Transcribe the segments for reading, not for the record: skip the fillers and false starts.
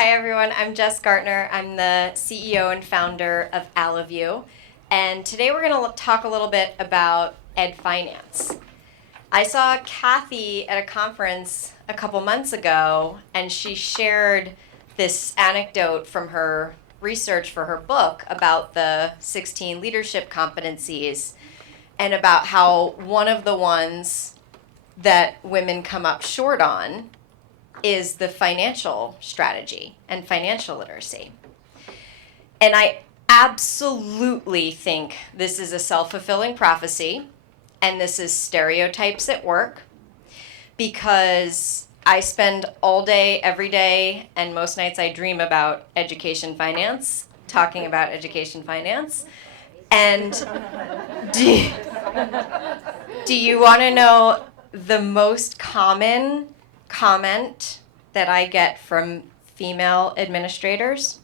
Hi everyone, I'm Jess Gartner. I'm the CEO and founder of AlloView. And today we're going to talk a little bit about ed finance. I saw Kathy at a conference a couple months ago, and she shared this anecdote from her research for her book about the 16 leadership competencies and about how one of the ones that women come up short on is the financial strategy and financial literacy. And I absolutely think this is a self-fulfilling prophecy, and this is stereotypes at work, because I spend all day, every day, and most nights I dream about education finance, talking about education finance. And do you want to know the most common comment that I get from female administrators?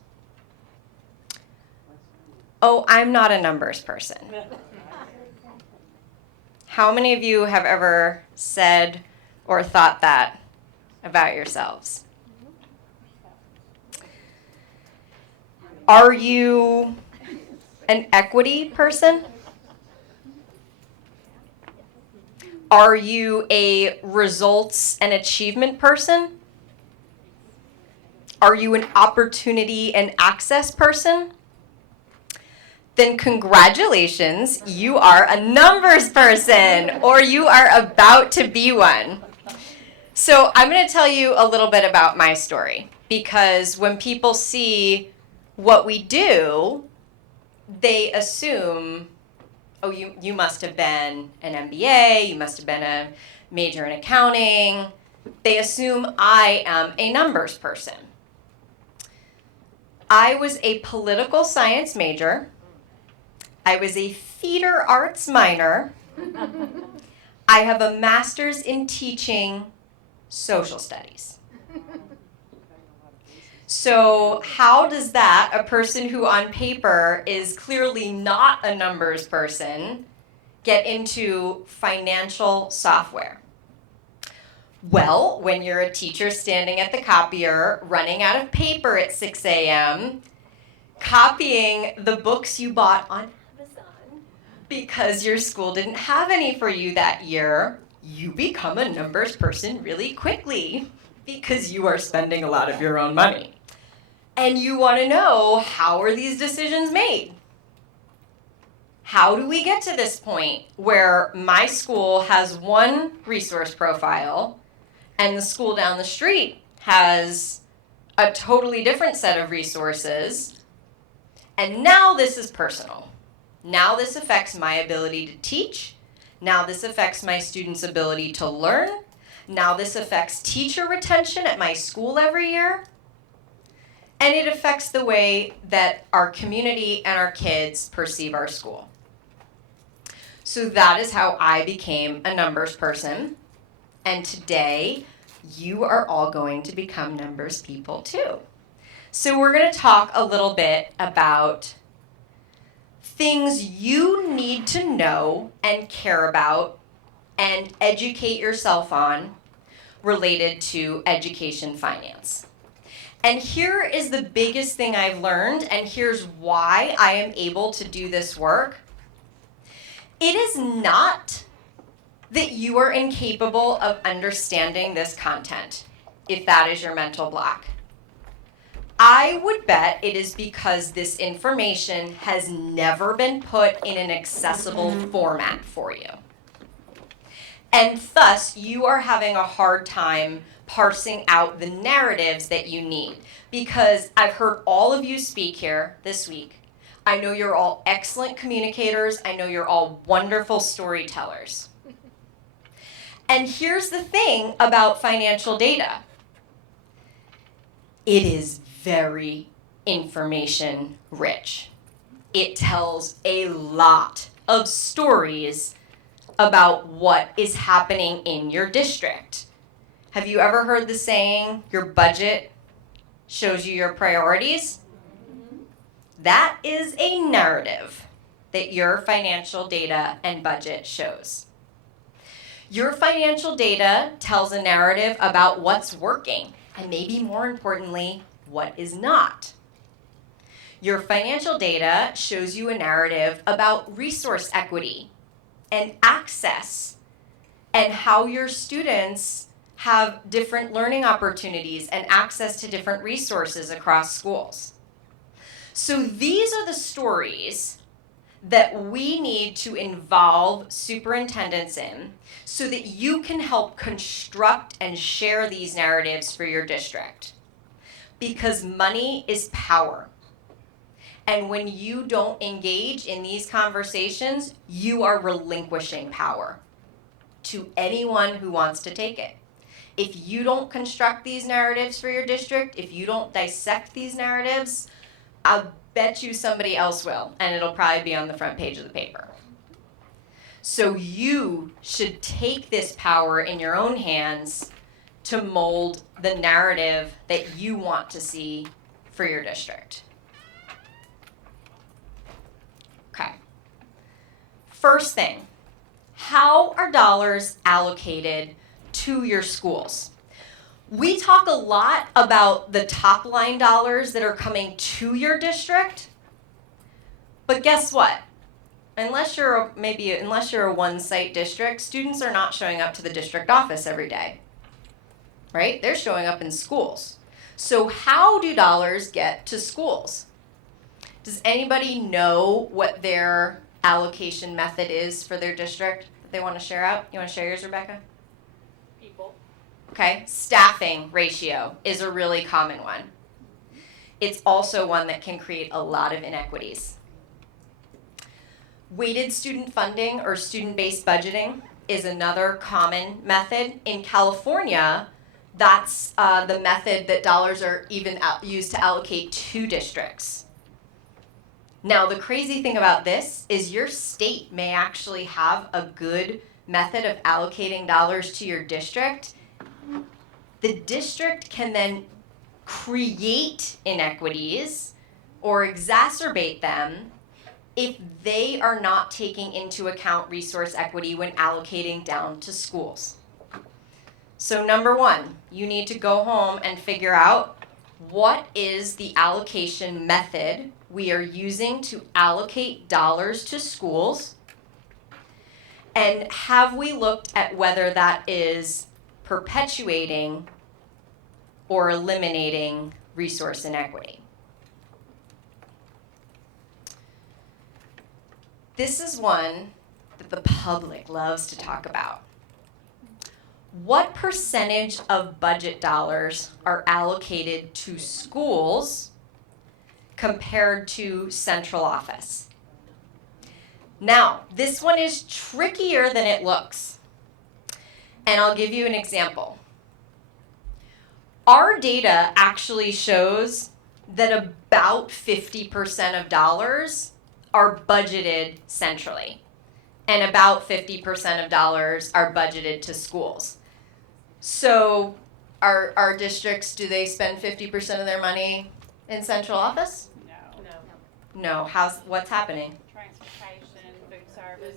Oh, I'm not a numbers person. How many of you have ever said or thought that about yourselves? Are you an equity person? Are you a results and achievement person? Are you an opportunity and access person? Then congratulations, you are a numbers person, or you are about to be one. So I'm going to tell you a little bit about my story, because when people see what we do, they assume, oh, you must have been an MBA, you must have been a major in accounting. They assume I am a numbers person. I was a political science major. I was a theater arts minor. I have a master's in teaching social studies. So how does that, a person who on paper is clearly not a numbers person, get into financial software? Well, when you're a teacher standing at the copier, running out of paper at 6 a.m., copying the books you bought on Amazon because your school didn't have any for you that year, you become a numbers person really quickly because you are spending a lot of your own money. And you want to know, how are these decisions made? How do we get to this point where my school has one resource profile and the school down the street has a totally different set of resources? And now this is personal. Now this affects my ability to teach. Now this affects my students' ability to learn. Now this affects teacher retention at my school every year. And it affects the way that our community and our kids perceive our school. So that is how I became a numbers person. And today, you are all going to become numbers people too. So we're going to talk a little bit about things you need to know and care about and educate yourself on related to education finance. And here is the biggest thing I've learned, and here's why I am able to do this work. It is not that you are incapable of understanding this content, if that is your mental block. I would bet it is because this information has never been put in an accessible format for you. And thus, you are having a hard time parsing out the narratives that you need. Because I've heard all of you speak here this week. I know you're all excellent communicators. I know you're all wonderful storytellers. And here's the thing about financial data. It is very information rich. It tells a lot of stories about what is happening in your district. Have you ever heard the saying, your budget shows you your priorities? That is a narrative that your financial data and budget shows. Your financial data tells a narrative about what's working, and maybe more importantly, what is not. Your financial data shows you a narrative about resource equity and access and how your students have different learning opportunities and access to different resources across schools. So these are the stories that we need to involve superintendents in so that you can help construct and share these narratives for your district. Because money is power. And when you don't engage in these conversations, you are relinquishing power to anyone who wants to take it. If you don't construct these narratives for your district, if you don't dissect these narratives, I'll bet you somebody else will, and it'll probably be on the front page of the paper. So you should take this power in your own hands to mold the narrative that you want to see for your district. Okay. First thing, how are dollars allocated to your schools? We talk a lot about the top line dollars that are coming to your district, but guess what? Unless you're a one-site district, students are not showing up to the district office every day, right? They're showing up in schools. So how do dollars get to schools? Does anybody know what their allocation method is for their district that they want to share out? You want to share yours, Rebecca? People. Okay, staffing ratio is a really common one. It's also one that can create a lot of inequities. Weighted student funding or student-based budgeting is another common method. In California, that's the method that dollars are even used to allocate to districts. Now, the crazy thing about this is your state may actually have a good method of allocating dollars to your district. The district can then create inequities or exacerbate them if they are not taking into account resource equity when allocating down to schools. So number one, you need to go home and figure out what is the allocation method we are using to allocate dollars to schools, and have we looked at whether that is perpetuating or eliminating resource inequity. This is one that the public loves to talk about. What percentage of budget dollars are allocated to schools compared to central office? Now, this one is trickier than it looks. And I'll give you an example. Our data actually shows that about 50% of dollars are budgeted centrally, and about 50% of dollars are budgeted to schools. So our districts, do they spend 50% of their money in central office? No. What's happening? Transportation, food services,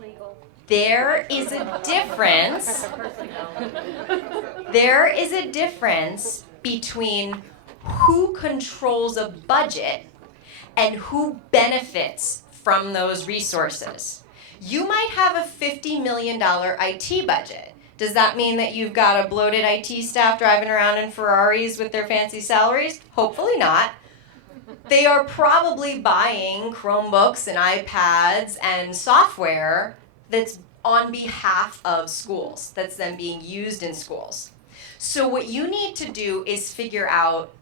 legal. There is a difference. There is a difference between who controls a budget and who benefits from those resources. You might have a $50 million IT budget. Does that mean that you've got a bloated IT staff driving around in Ferraris with their fancy salaries? Hopefully not. They are probably buying Chromebooks and iPads and software that's on behalf of schools, that's then being used in schools. So what you need to do is figure out,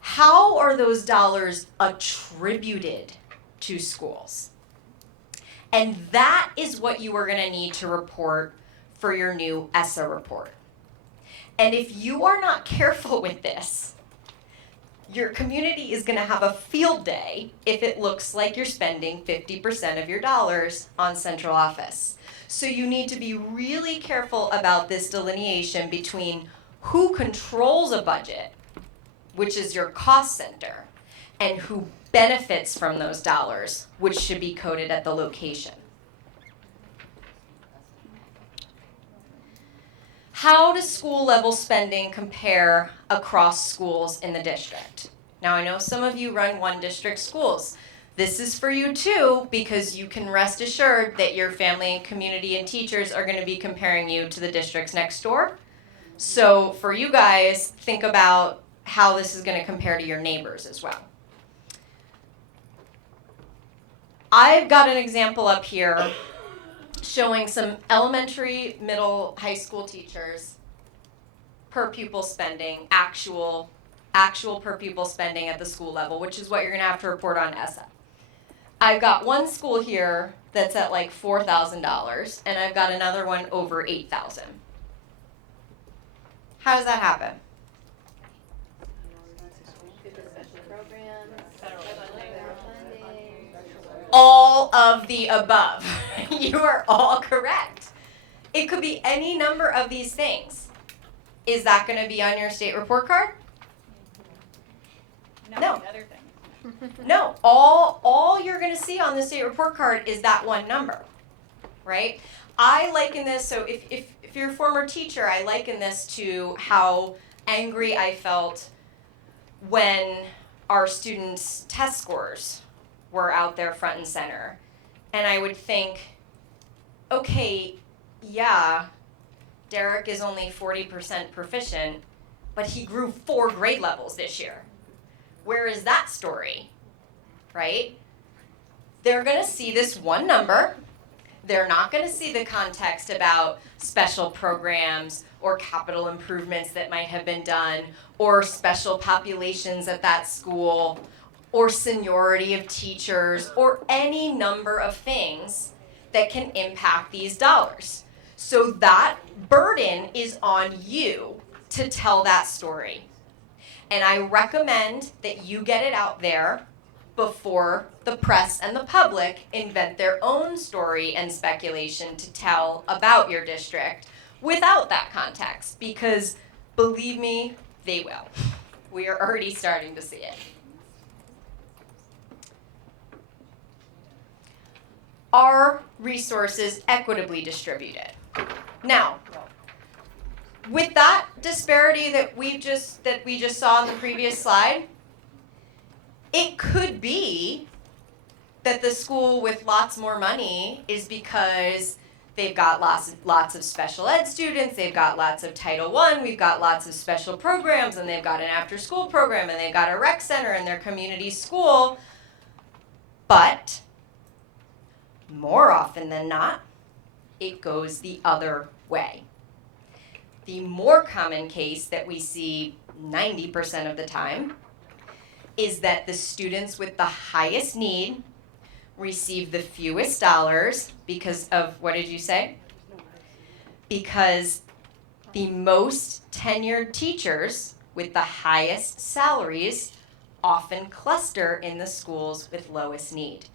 how are those dollars attributed to schools? And that is what you are going to need to report for your new ESSA report. And if you are not careful with this, your community is going to have a field day if it looks like you're spending 50% of your dollars on central office. So you need to be really careful about this delineation between who controls a budget, which is your cost center, and who benefits from those dollars, which should be coded at the location. How does school level spending compare across schools in the district? Now, I know some of you run one district schools. This is for you too, because you can rest assured that your family, community, and teachers are going to be comparing you to the districts next door. So for you guys, think about how this is going to compare to your neighbors as well. I've got an example up here showing some elementary, middle, high school teachers per pupil spending, actual per pupil spending at the school level, which is what you're going to have to report on ESSA. I've got one school here that's at like $4,000, and I've got another one over $8,000. How does that happen? All of the above. You are all correct. It could be any number of these things. Is that going to be on your state report card? No. Other things. No. All you're going to see on the state report card is that one number, right? I liken this, so if you're a former teacher, I liken this to how angry I felt when our students' test scores were out there front and center. And I would think, okay, yeah, Derek is only 40% proficient, but he grew 4 grade levels this year. Where is that story, right? They're going to see this one number. They're not going to see the context about special programs or capital improvements that might have been done or special populations at that school or seniority of teachers or any number of things that can impact these dollars. So that burden is on you to tell that story. And I recommend that you get it out there before the press and the public invent their own story and speculation to tell about your district without that context, because believe me, they will. We are already starting to see it. Are resources equitably distributed? Now, with that disparity that we just saw in the previous slide, it could be that the school with lots more money is because they've got lots of special ed students, they've got lots of Title I, we've got lots of special programs, and they've got an after-school program, and they've got a rec center in their community school. But more often than not, it goes the other way. The more common case that we see 90% of the time is that the students with the highest need receive the fewest dollars because of, what did you say? Because the most tenured teachers with the highest salaries often cluster in the schools with lowest need.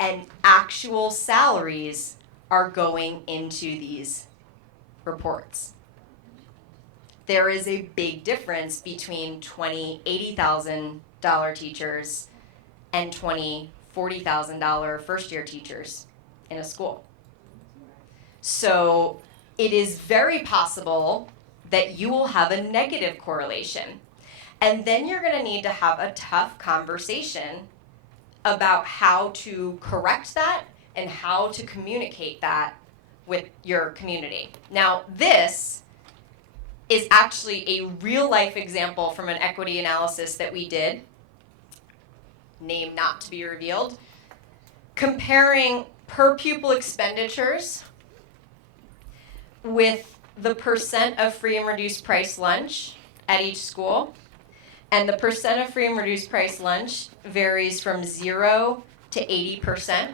And actual salaries are going into these reports. There is a big difference between $20,000, $80,000 teachers and $20,000, $40,000 first-year teachers in a school. So it is very possible that you will have a negative correlation. And then you're going to need to have a tough conversation about how to correct that and how to communicate that with your community. Now, this is actually a real-life example from an equity analysis that we did, name not to be revealed, comparing per pupil expenditures with the percent of free and reduced price lunch at each school. And the percent of free and reduced price lunch varies from 0 to 80%.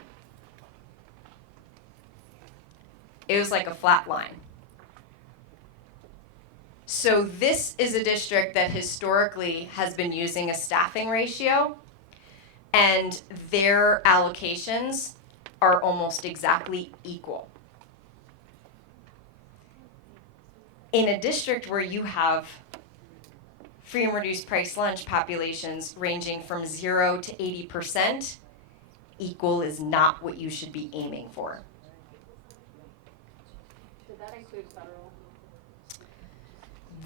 It was like a flat line. So this is a district that historically has been using a staffing ratio, and their allocations are almost exactly equal. In a district where you have free and reduced price lunch populations ranging from 0 to 80%, equal is not what you should be aiming for. Did that include federal?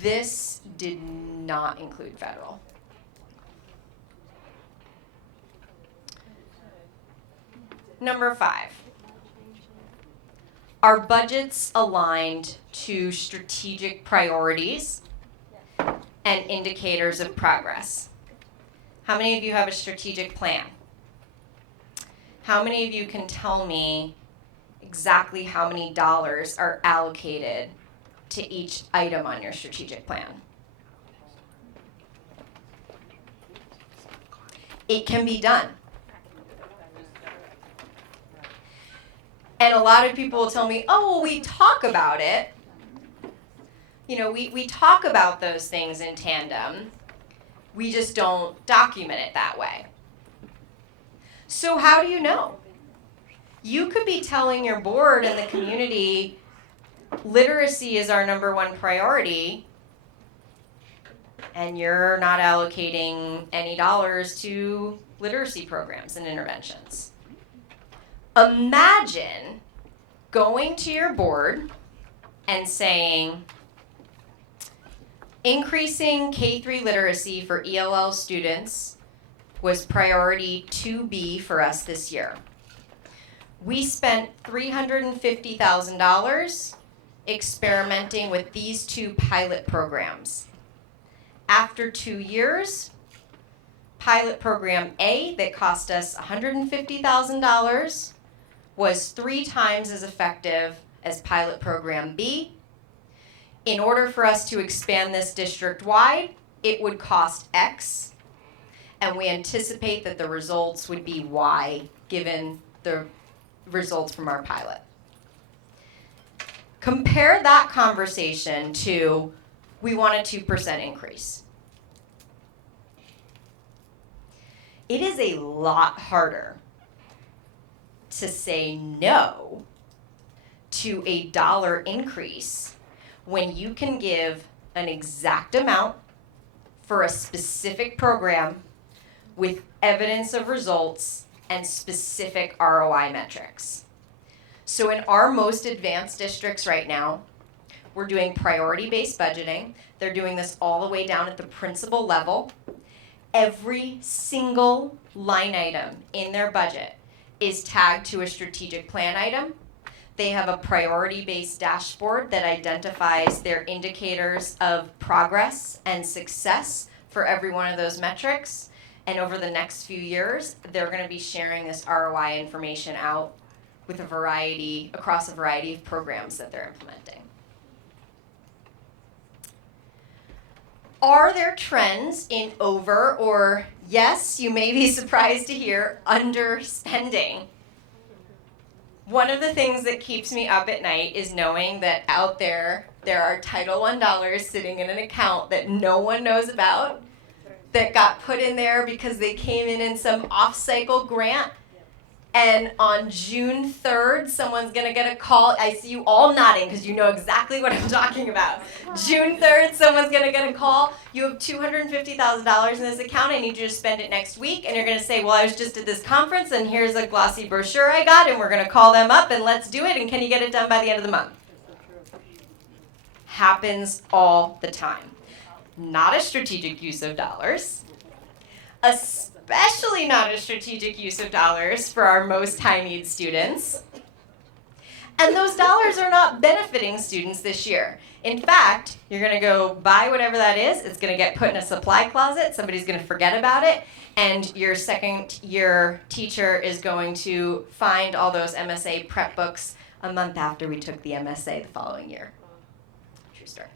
This did not include federal. Number 5. Are budgets aligned to strategic priorities and indicators of progress? How many of you have a strategic plan? How many of you can tell me exactly how many dollars are allocated to each item on your strategic plan? It can be done. And a lot of people will tell me, oh, well, we talk about it. You know, we talk about those things in tandem. We just don't document it that way. So how do you know? You could be telling your board and the community, literacy is our number 1 priority, and you're not allocating any dollars to literacy programs and interventions. Imagine going to your board and saying, increasing K-3 literacy for ELL students was priority 2B for us this year. We spent $350,000 experimenting with these 2 pilot programs. After 2 years, pilot program A that cost us $150,000 was 3 times as effective as pilot program B. In order for us to expand this district-wide, it would cost X, and we anticipate that the results would be Y, given the results from our pilot. Compare that conversation to, we want a 2% increase. It is a lot harder to say no to a dollar increase when you can give an exact amount for a specific program with evidence of results and specific ROI metrics. So in our most advanced districts right now, we're doing priority-based budgeting. They're doing this all the way down at the principal level. Every single line item in their budget is tagged to a strategic plan item. They have a priority-based dashboard that identifies their indicators of progress and success for every one of those metrics. And over the next few years, they're going to be sharing this ROI information out with across a variety of programs that they're implementing. Are there trends in over, or yes, you may be surprised to hear, underspending? One of the things that keeps me up at night is knowing that out there are Title I dollars sitting in an account that no one knows about, that got put in there because they came in some off-cycle grant. And on June 3rd, someone's going to get a call. I see you all nodding because you know exactly what I'm talking about. June 3rd, someone's going to get a call. You have $250,000 in this account. I need you to spend it next week. And you're going to say, well, I was just at this conference, and here's a glossy brochure I got, and we're going to call them up, and let's do it. And can you get it done by the end of the month? Happens all the time. Not a strategic use of dollars. Especially not a strategic use of dollars for our most high-need students. And those dollars are not benefiting students this year. In fact, you're going to go buy whatever that is. It's going to get put in a supply closet. Somebody's going to forget about it. And your second-year teacher is going to find all those MSA prep books a month after we took the MSA the following year. True story.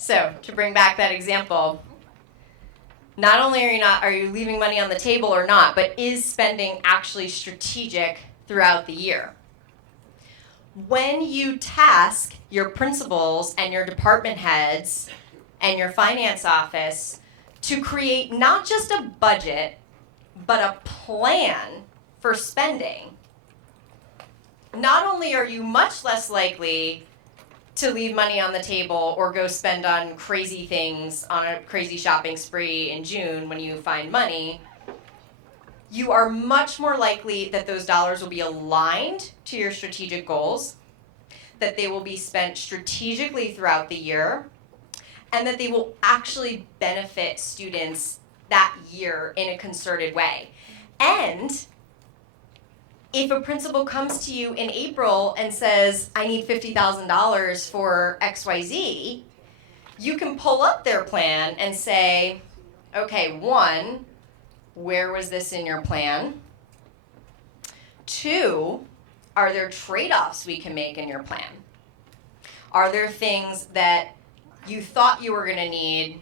So, to bring back that example, not only are you leaving money on the table or not, but is spending actually strategic throughout the year? When you task your principals and your department heads and your finance office to create not just a budget, but a plan for spending, not only are you much less likely to leave money on the table or go spend on crazy things on a crazy shopping spree in June when you find money, you are much more likely that those dollars will be aligned to your strategic goals. that they will be spent strategically throughout the year, and that they will actually benefit students that year in a concerted way. And if a principal comes to you in April and says, I need $50,000 for XYZ, you can pull up their plan and say, okay, 1, where was this in your plan? 2, are there trade-offs we can make in your plan? Are there things that you thought you were going to need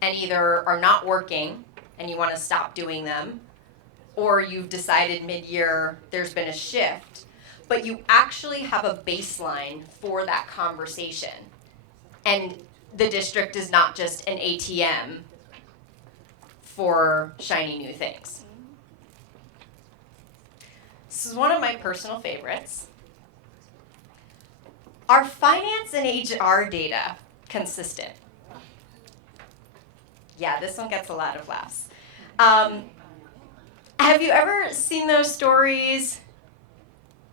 and either are not working and you want to stop doing them, or you've decided mid-year there's been a shift, but you actually have a baseline for that conversation. And the district is not just an ATM for shiny new things. This is one of my personal favorites. Are finance and HR data consistent? Yeah, this one gets a lot of laughs. Have you ever seen those stories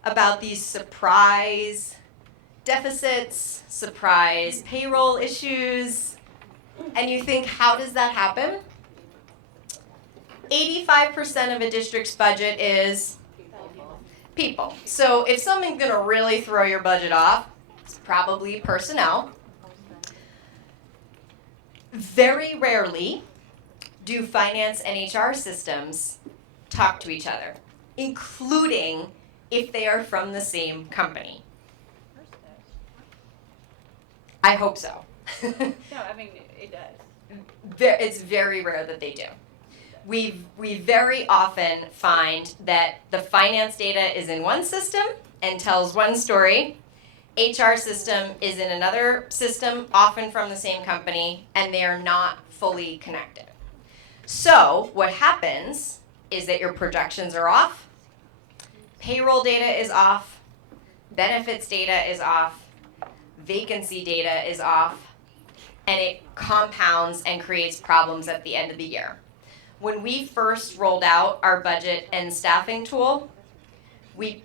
about these surprise deficits, surprise payroll issues, and you think, how does that happen? 85% of a district's budget is people. So if something's going to really throw your budget off, it's probably personnel. Very rarely do finance and HR systems talk to each other, including if they are from the same company. I hope so. No, I mean, it does. It's very rare that they do. We very often find that the finance data is in one system and tells one story. HR system is in another system, often from the same company, and they are not fully connected. So what happens is that your projections are off, payroll data is off, benefits data is off, vacancy data is off, and it compounds and creates problems at the end of the year. When we first rolled out our budget and staffing tool,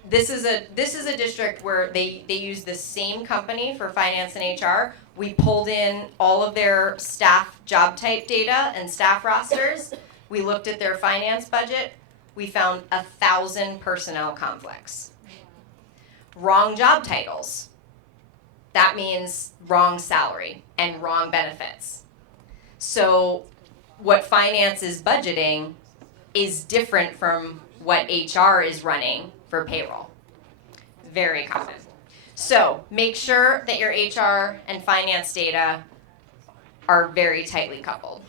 this is a district where they use the same company for finance and HR. We pulled in all of their staff job type data and staff rosters. We looked at their finance budget. We found 1,000 personnel conflicts. Wrong job titles. That means wrong salary and wrong benefits. So what finance is budgeting is different from what HR is running for payroll. Very common. So make sure that your HR and finance data are very tightly coupled.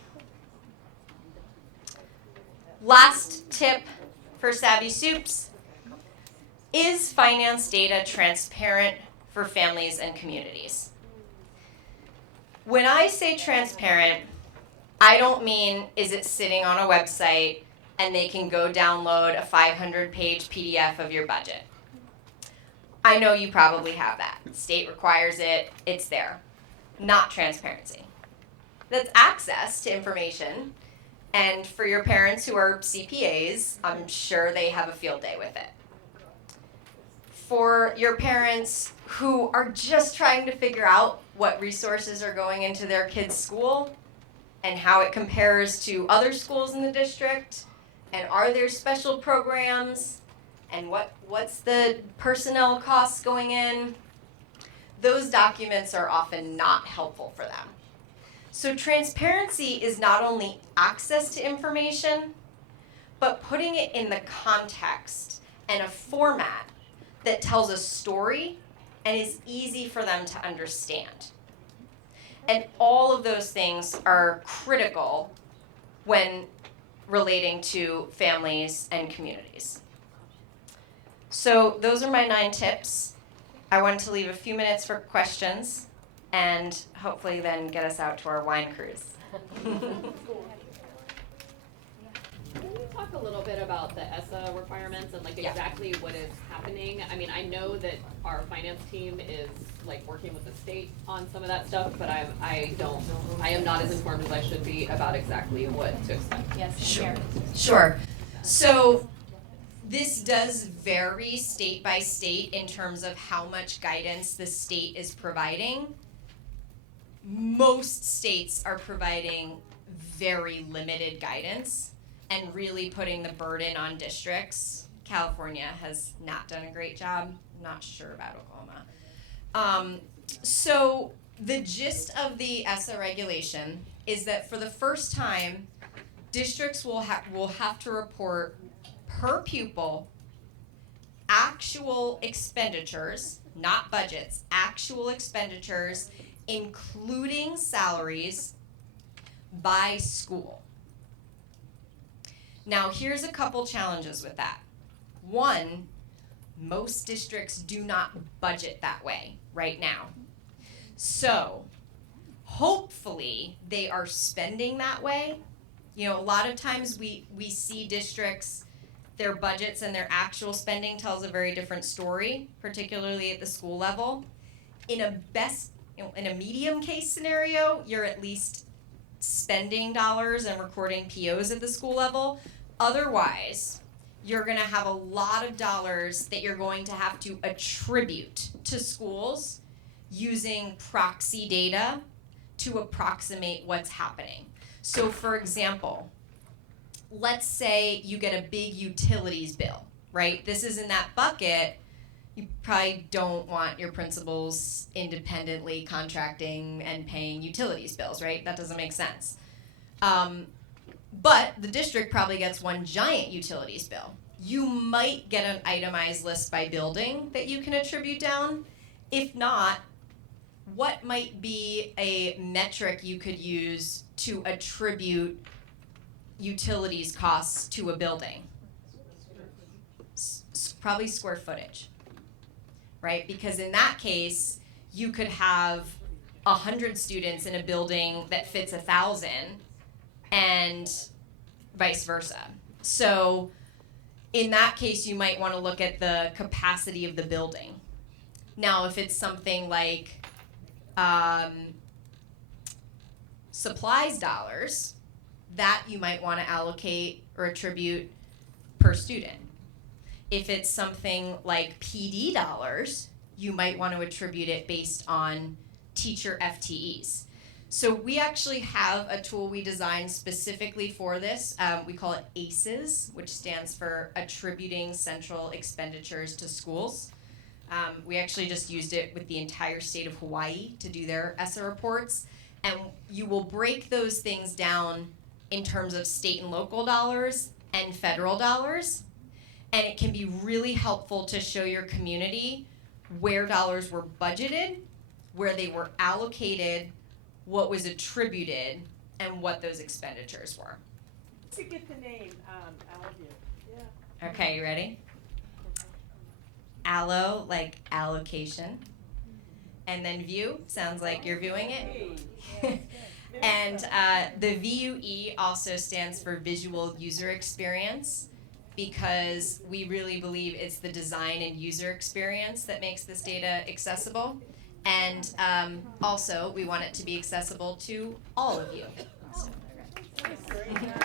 Last tip for Savvy Soups: is finance data transparent for families and communities? When I say transparent, I don't mean is it sitting on a website and they can go download a 500-page PDF of your budget. I know you probably have that. The state requires it, it's there. Not transparency. That's access to information, and for your parents who are CPAs, I'm sure they have a field day with it. For your parents who are just trying to figure out what resources are going into their kids' school and how it compares to other schools in the district, and are there special programs, and what's the personnel costs going in, those documents are often not helpful for them. So transparency is not only access to information, but putting it in the context and a format that tells a story and is easy for them to understand. And all of those things are critical when relating to families and communities. So those are my 9 tips. I wanted to leave a few minutes for questions and hopefully then get us out to our wine cruise. Can you talk a little bit about the ESSA requirements and exactly what is happening? I mean, I know that our finance team is working with the state on some of that stuff, but I am not as informed as I should be about exactly what to expect. Yes, Sure. So This does vary state by state in terms of how much guidance the state is providing. Most states are providing very limited guidance and really putting the burden on districts. California has not done a great job. I'm not sure about Oklahoma. So the gist of the ESSA regulation is that for the first time, districts will have to report per pupil actual expenditures, not budgets, actual expenditures, including salaries by school. Now, here's a couple challenges with that. One, most districts do not budget that way right now. So, hopefully, they are spending that way. You know, a lot of times we see districts, their budgets and their actual spending tells a very different story, particularly at the school level. In a medium case scenario, you're at least spending dollars and recording POs at the school level. Otherwise, you're going to have a lot of dollars that you're going to have to attribute to schools using proxy data to approximate what's happening. So for example, let's say you get a big utilities bill, right? This is in that bucket. You probably don't want your principals independently contracting and paying utilities bills, right? That doesn't make sense. But the district probably gets one giant utilities bill. You might get an itemized list by building that you can attribute down. If not, what might be a metric you could use to attribute utilities costs to a building? Probably square footage, right? Because in that case, you could have 100 students in a building that fits 1,000 and vice versa. So in that case, you might want to look at the capacity of the building. Now, if it's something like supplies dollars, that you might want to allocate or attribute per student. If it's something like PD dollars, you might want to attribute it based on teacher FTEs. So we actually have a tool we designed specifically for this. We call it ACEs, which stands for Attributing Central Expenditures to Schools. We actually just used it with the entire state of Hawaii to do their ESSA reports. And you will break those things down in terms of state and local dollars and federal dollars. And it can be really helpful to show your community where dollars were budgeted, where they were allocated, what was attributed, and what those expenditures were. To get the name, Alview. Yeah. Okay, you ready? Allo, like allocation. And then view, sounds like you're viewing it. And the VUE also stands for Visual User Experience, because we really believe it's the design and user experience that makes this data accessible. And also, we want it to be accessible to all of you. So. Great job.